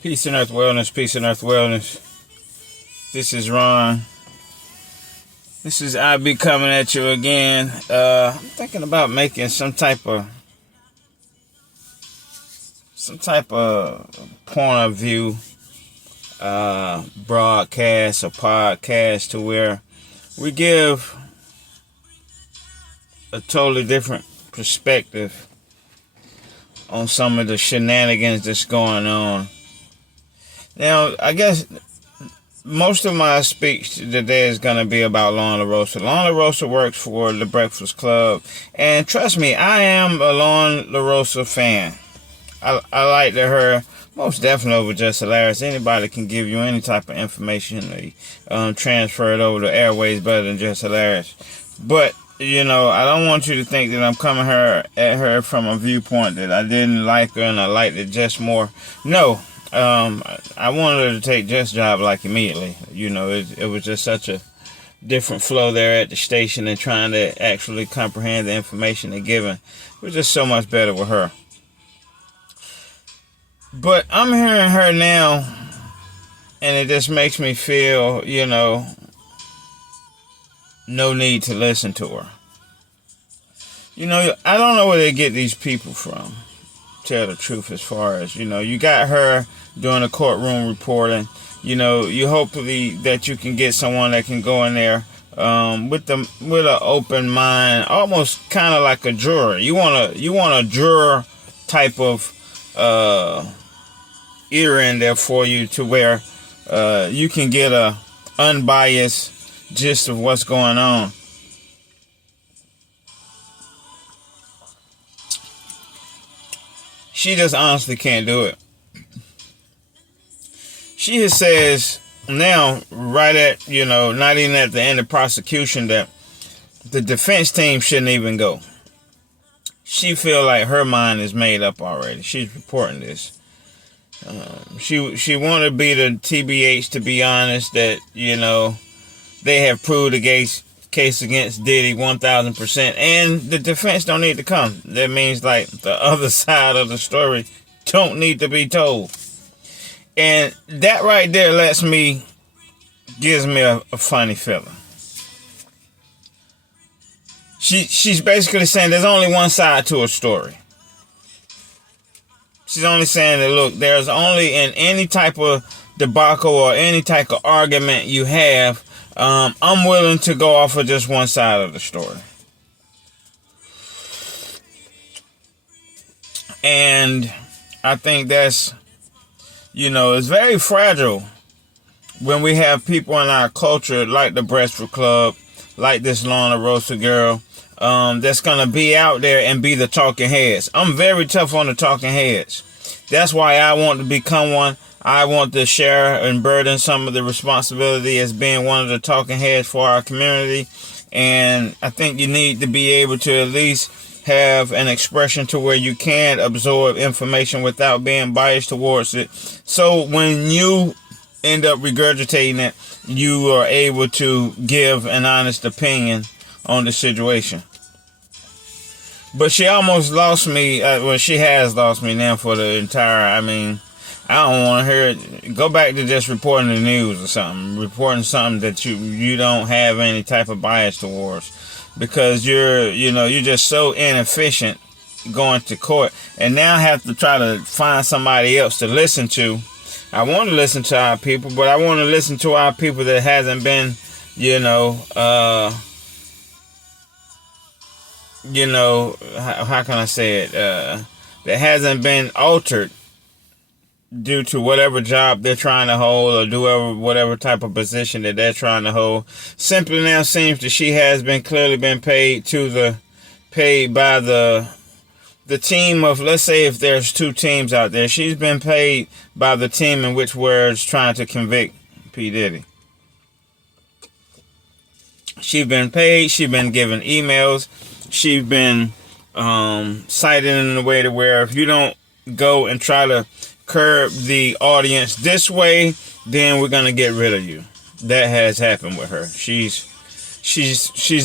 Peace and Earth Wellness, peace and Earth Wellness. This is Ron. This is I be coming at you again. I'm thinking about making some type of point of view broadcast or podcast to where we give a totally different perspective on some of the shenanigans that's going on. Now, I guess most of my speech today is going to be about Lauren LaRosa. Lauren LaRosa works for the Breakfast Club. And trust me, I am a Lauren LaRosa fan. I like her most definitely over Just Hilarious. Anybody can give you any type of information, transfer it over the airways better than Just Hilarious. But, I don't want you to think that I'm coming at her from a viewpoint that I didn't like her and I liked it just more. No. I wanted her to take Just Job like immediately. It was just such a different flow there at the station and trying to actually comprehend the information they're given. It was just so much better with her. But I'm hearing her now, and it just makes me feel, no need to listen to her. I don't know where they get these people from. Tell the truth, as far as you got her doing the courtroom reporting. You hopefully that you can get someone that can go in there with an open mind, almost kind of like a juror. You want a juror type of ear in there for you, to where you can get a unbiased gist of what's going on. She just honestly can't do it. She says now, right at, not even at the end of prosecution, that the defense team shouldn't even go. She feel like her mind is made up already. She's reporting this. She want to be the TBH, to be honest, that, they have proved the case against Diddy 1,000%, and the defense don't need to come. That means like the other side of the story don't need to be told. And that right there gives me a funny feeling. She's basically saying there's only one side to a story. She's only saying that, look, there's only in any type of debacle or any type of argument you have, I'm willing to go off of just one side of the story. And I think that's, it's very fragile when we have people in our culture like the Breakfast Club, like this Lauren LaRosa girl, that's going to be out there and be the talking heads. I'm very tough on the talking heads. That's why I want to become one. I want to share and burden some of the responsibility as being one of the talking heads for our community. And I think you need to be able to at least have an expression to where you can absorb information without being biased towards it. So when you end up regurgitating it, you are able to give an honest opinion on the situation. But she almost lost me. She has lost me now for the entire, I don't want to hear it. Go back to just reporting the news or something. Reporting something that you don't have any type of bias towards. Because you're just so inefficient going to court. And now I have to try to find somebody else to listen to. I want to listen to our people, but I want to listen to our people that hasn't been, how can I say it? That hasn't been altered due to whatever job they're trying to hold, or do whatever type of position that they're trying to hold. Simply now seems that she has clearly been paid by the team of, let's say if there's two teams out there, she's been paid by the team in which was trying to convict P. Diddy. She's been paid, she's been given emails, she's been cited in a way to where if you don't go and try to curb the audience this way, then we're gonna get rid of you. That has happened with her. She's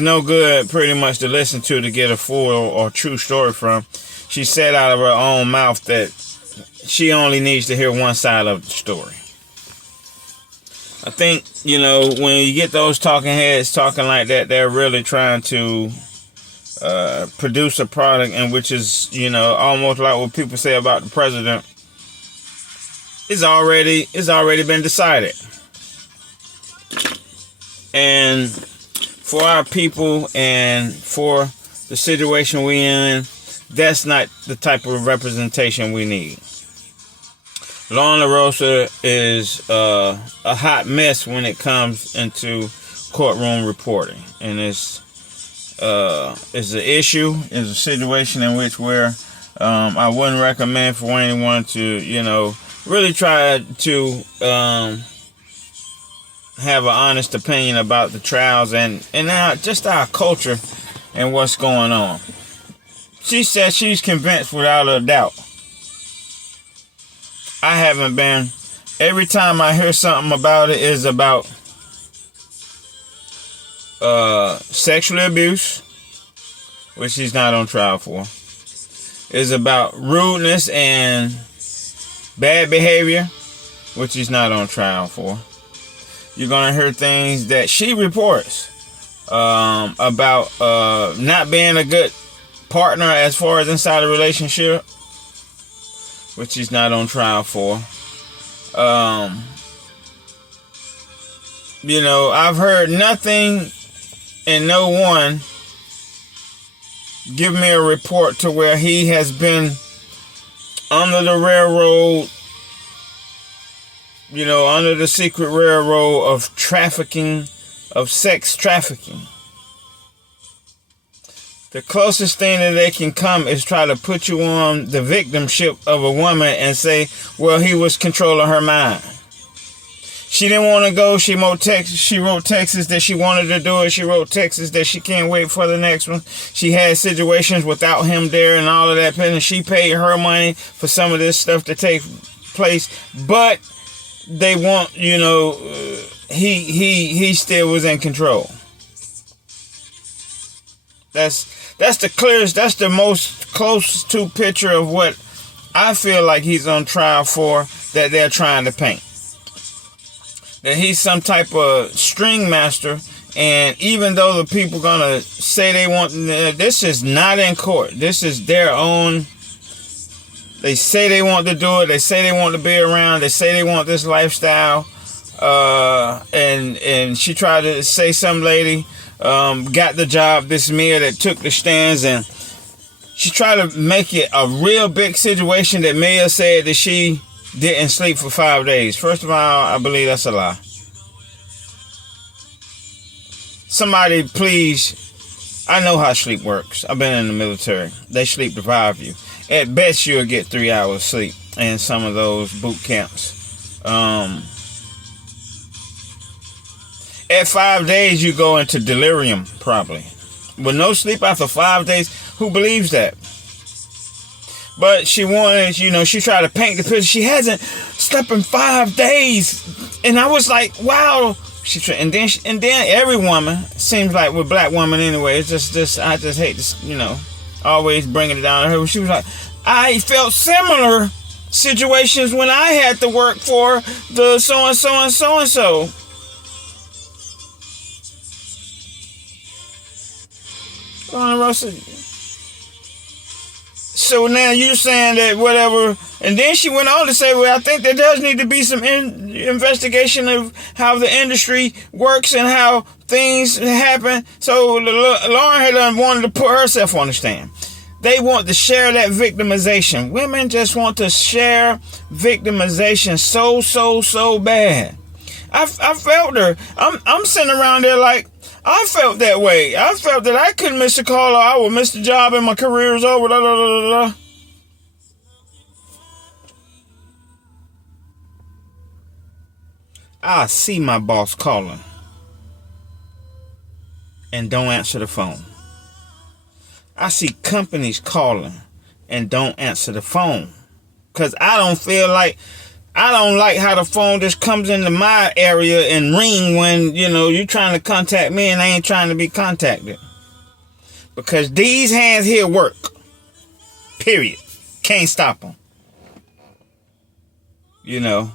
no good pretty much to listen to get a full or true story from. She said out of her own mouth that she only needs to hear one side of the story. I think, when you get those talking heads talking like that, they're really trying to produce a product in which is, almost like what people say about the president. It's already been decided. And for our people and for the situation we in, that's not the type of representation we need. Lorna Rosa is a hot mess when it comes into courtroom reporting, and it's an issue, is a situation in which where I wouldn't recommend for anyone to really try to have an honest opinion about the trials and now just our culture and what's going on. She said she's convinced without a doubt. I haven't been. Every time I hear something about it is about sexual abuse, which she's not on trial for. Is about rudeness and bad behavior, which he's not on trial for. You're going to hear things that she reports about not being a good partner as far as inside a relationship, which he's not on trial for. I've heard nothing and no one give me a report to where he has been under the railroad, under the secret railroad of trafficking, of sex trafficking. The closest thing that they can come is try to put you on the victimship of a woman and say, well, he was controlling her mind. She didn't want to go. She wrote texts that she wanted to do it. She wrote texts that she can't wait for the next one. She had situations without him there and all of that. And she paid her money for some of this stuff to take place. But they want, he still was in control. That's the clearest, that's the most close to picture of what I feel like he's on trial for, that they're trying to paint. That he's some type of string master, and even though the people gonna say they want, this is not in court. This is their own. They say they want to do it. They say they want to be around. They say they want this lifestyle. And she tried to say some lady got the job, this Mia that took the stands, and she tried to make it a real big situation that Mia said that she didn't sleep for 5 days. First of all, I believe that's a lie. Somebody please, I know how sleep works. I've been in the military. They sleep deprive you. At best, you'll get 3 hours sleep in some of those boot camps. At 5 days, you go into delirium, probably. With no sleep after 5 days, who believes that? But she wanted, she tried to paint the picture. She hasn't slept in 5 days. And I was like, wow. And then every woman, seems like with black women anyway, it's just I just hate this, always bringing it down to her. She was like, I felt similar situations when I had to work for the so-and-so and so-and-so. Rosa. So now you're saying that whatever, and then she went on to say, well, I think there does need to be some investigation of how the industry works and how things happen. So Lauren had wanted to put herself on the stand. They want to share that victimization. Women just want to share victimization so bad. I felt her. I'm sitting around there like, I felt that way. I felt that I couldn't miss a call or I would miss the job and my career is over. Blah, blah, blah, blah. I see my boss calling and don't answer the phone. I see companies calling and don't answer the phone. Because I don't like how the phone just comes into my area and ring when, you're trying to contact me and I ain't trying to be contacted. Because these hands here work. Period. Can't stop them. You know,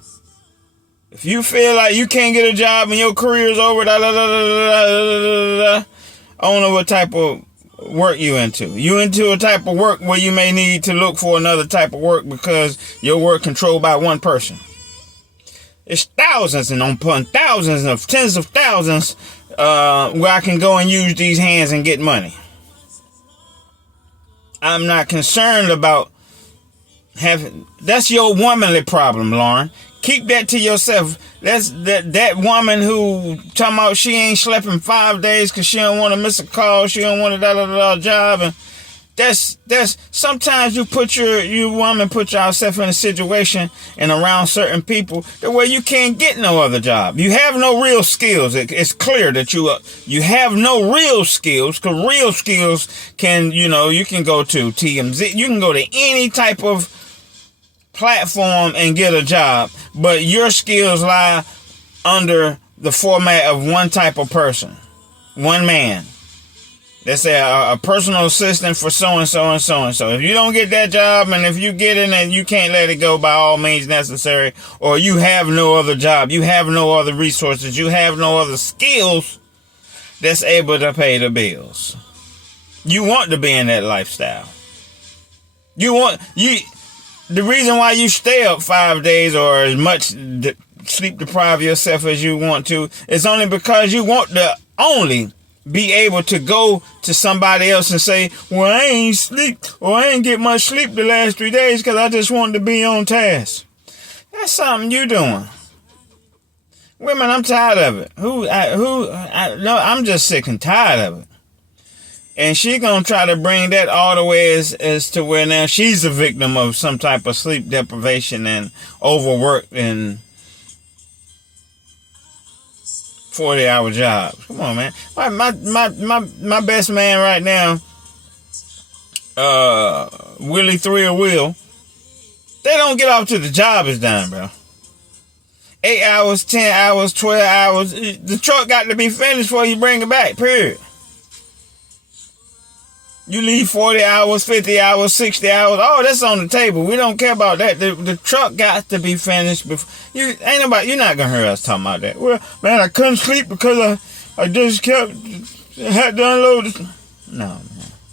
if you feel like you can't get a job and your career is over, I don't know what type of work you into. You into a type of work where you may need to look for another type of work because your work controlled by one person. It's thousands and upon thousands of tens of thousands where I can go and use these hands and get money. I'm not concerned about having. That's your womanly problem, Lauren. Keep that to yourself. That's that woman who talking about she ain't slept in 5 days because she don't want to miss a call. She don't want a job. And that's sometimes you woman put yourself in a situation and around certain people that where you can't get no other job. You have no real skills. It's clear that you have no real skills, because real skills can, you can go to TMZ, you can go to any type of platform and get a job, but your skills lie under the format of one type of person, one man. Let's say a personal assistant for so and so and so and so. If you don't get that job, and if you get it and you can't let it go by all means necessary, or you have no other job, you have no other resources, you have no other skills that's able to pay the bills. You want to be in that lifestyle. The reason why you stay up 5 days or as much sleep deprive yourself as you want to is only because you want to only be able to go to somebody else and say, well, I ain't sleep or I ain't get much sleep the last 3 days because I just wanted to be on task. That's something you doing. Women, I'm tired of it. No, I'm just sick and tired of it. And she gonna try to bring that all the way as to where now she's a victim of some type of sleep deprivation and overwork and 40-hour jobs. Come on, man. My best man right now, Willie 3 or Will, they don't get off till the job is done, bro. 8 hours, 10 hours, 12 hours. The truck got to be finished before you bring it back, period. You leave 40 hours, 50 hours, 60 hours. Oh, that's on the table. We don't care about that. The truck got to be finished before. You're not going to hear us talking about that. Well, man, I couldn't sleep because I just had to unload it. No, man.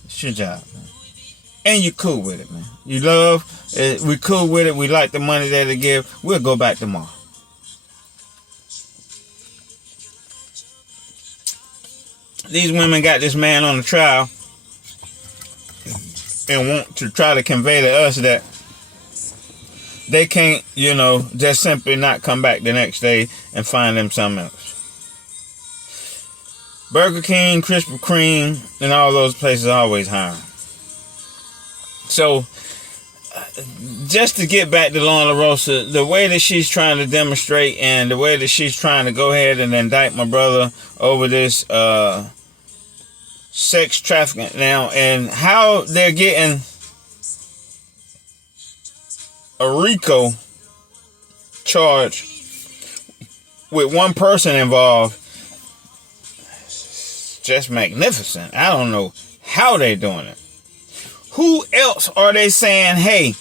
It's your job, man. And you're cool with it, man. You love it. We're cool with it. We like the money that they give. We'll go back tomorrow. These women got this man on the trial and want to try to convey to us that they can't, just simply not come back the next day and find them something else. Burger King, Krispy Kreme, and all those places are always hiring. So, just to get back to Lorna Rosa, the way that she's trying to demonstrate and the way that she's trying to go ahead and indict my brother over this sex trafficking now, and how they're getting a RICO charge with one person involved, just magnificent. I don't know how they're doing it. Who else are they saying, hey,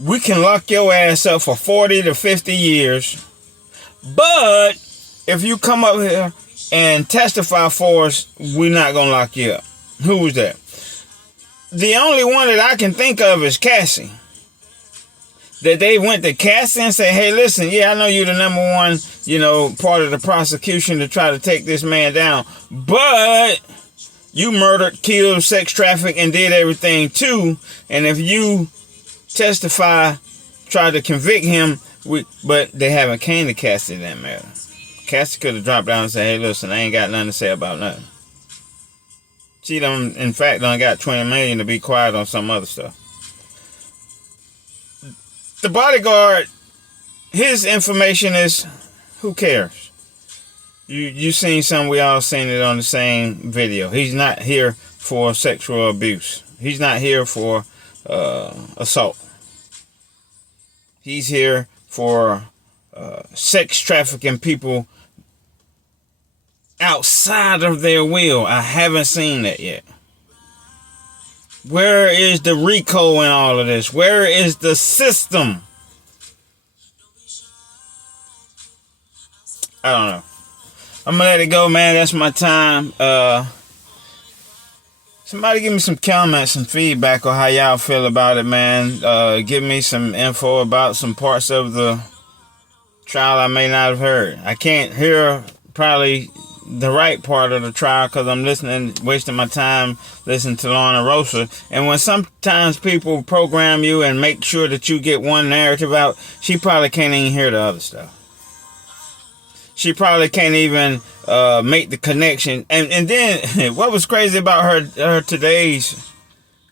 we can lock your ass up for 40 to 50 years, but if you come up here and testify for us, we're not going to lock you up? Who was that? The only one that I can think of is Cassie. That they went to Cassie and said, hey, listen, I know you're the number one, part of the prosecution to try to take this man down, but you murdered, killed, sex trafficked, and did everything too. And if you testify, try to convict him, but they haven't came to Cassie in that matter. Cassie could have dropped down and said, hey, listen, I ain't got nothing to say about nothing. She in fact, got $20 million to be quiet on some other stuff. The bodyguard, his information is, who cares? You seen some, we all seen it on the same video. He's not here for sexual abuse. He's not here for assault. He's here for sex trafficking people outside of their will. I haven't seen that yet. Where is the RICO in all of this? Where is the system? I don't know. I'm gonna let it go, man. That's my time. Somebody give me some comments, some feedback on how y'all feel about it, man. Give me some info about some parts of the trial I may not have heard. I can't hear probably the right part of the trial because I'm listening, wasting my time listening to Rosa. And when sometimes people program you and make sure that you get one narrative out, she probably can't even hear the other stuff. She probably can't even make the connection. And then what was crazy about her today's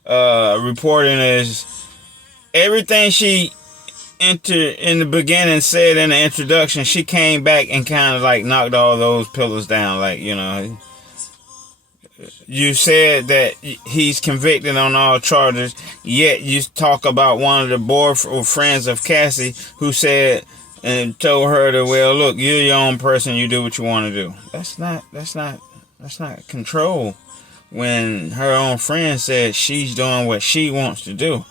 reporting is everything she in the beginning said in the introduction, she came back and kind of like knocked all those pillars down. Like, you know, you said that he's convicted on all charges, yet you talk about one of the boyfriend friends of Cassie who said and told her to, well, look, you're your own person, you do what you want to do. That's not control. When her own friend said she's doing what she wants to do.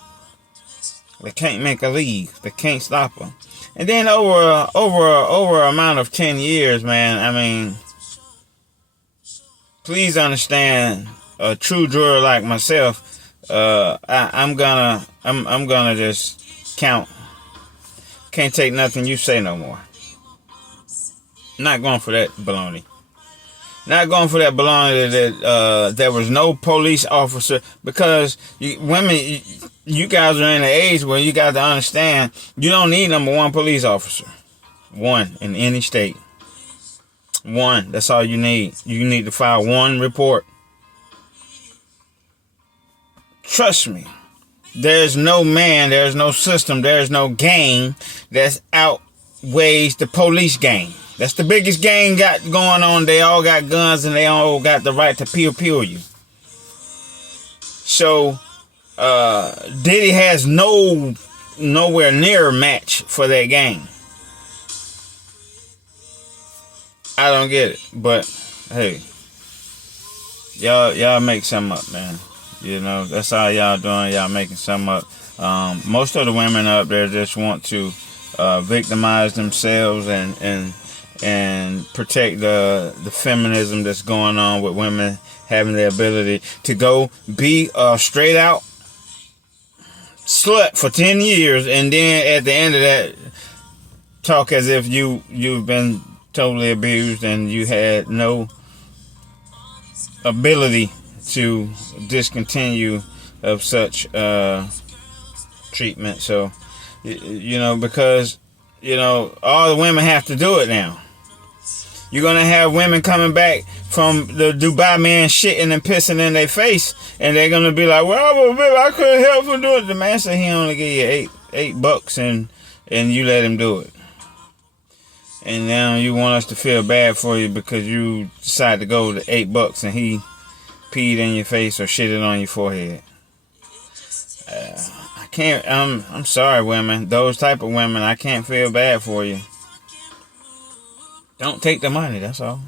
They can't make a leave. They can't stop her. And then over amount of 10 years, man, I mean, please understand, a true juror like myself, I'm gonna just count. Can't take nothing you say no more. Not going for that baloney. Not going for that baloney that there was no police officer, because women, you guys are in the age where you got to understand you don't need number one police officer. One in any state. One. That's all you need. You need to file one report. Trust me. There's no man, there's no system, there's no gang that outweighs the police gang. That's the biggest gang got going on. They all got guns and they all got the right to pew you. So Diddy has nowhere near a match for that gang. I don't get it, but hey, y'all make something up, man. You know, that's how y'all doing. Y'all making something up. Most of the women up there just want to victimize themselves and protect the feminism that's going on with women having the ability to go be a straight out slut for 10 years and then at the end of that talk as if you've been totally abused and you had no ability to discontinue of such treatment. So, you know, because, you know, all the women have to do it now. You're going to have women coming back from the Dubai man shitting and pissing in their face, and they're going to be like, well, baby, I couldn't help from doing it. The man said he only gave you $8 and you let him do it. And now you want us to feel bad for you because you decided to go to $8 and he peed in your face or shitted on your forehead. I can't, I'm sorry, women. Those type of women, I can't feel bad for you. Don't take the money, that's all.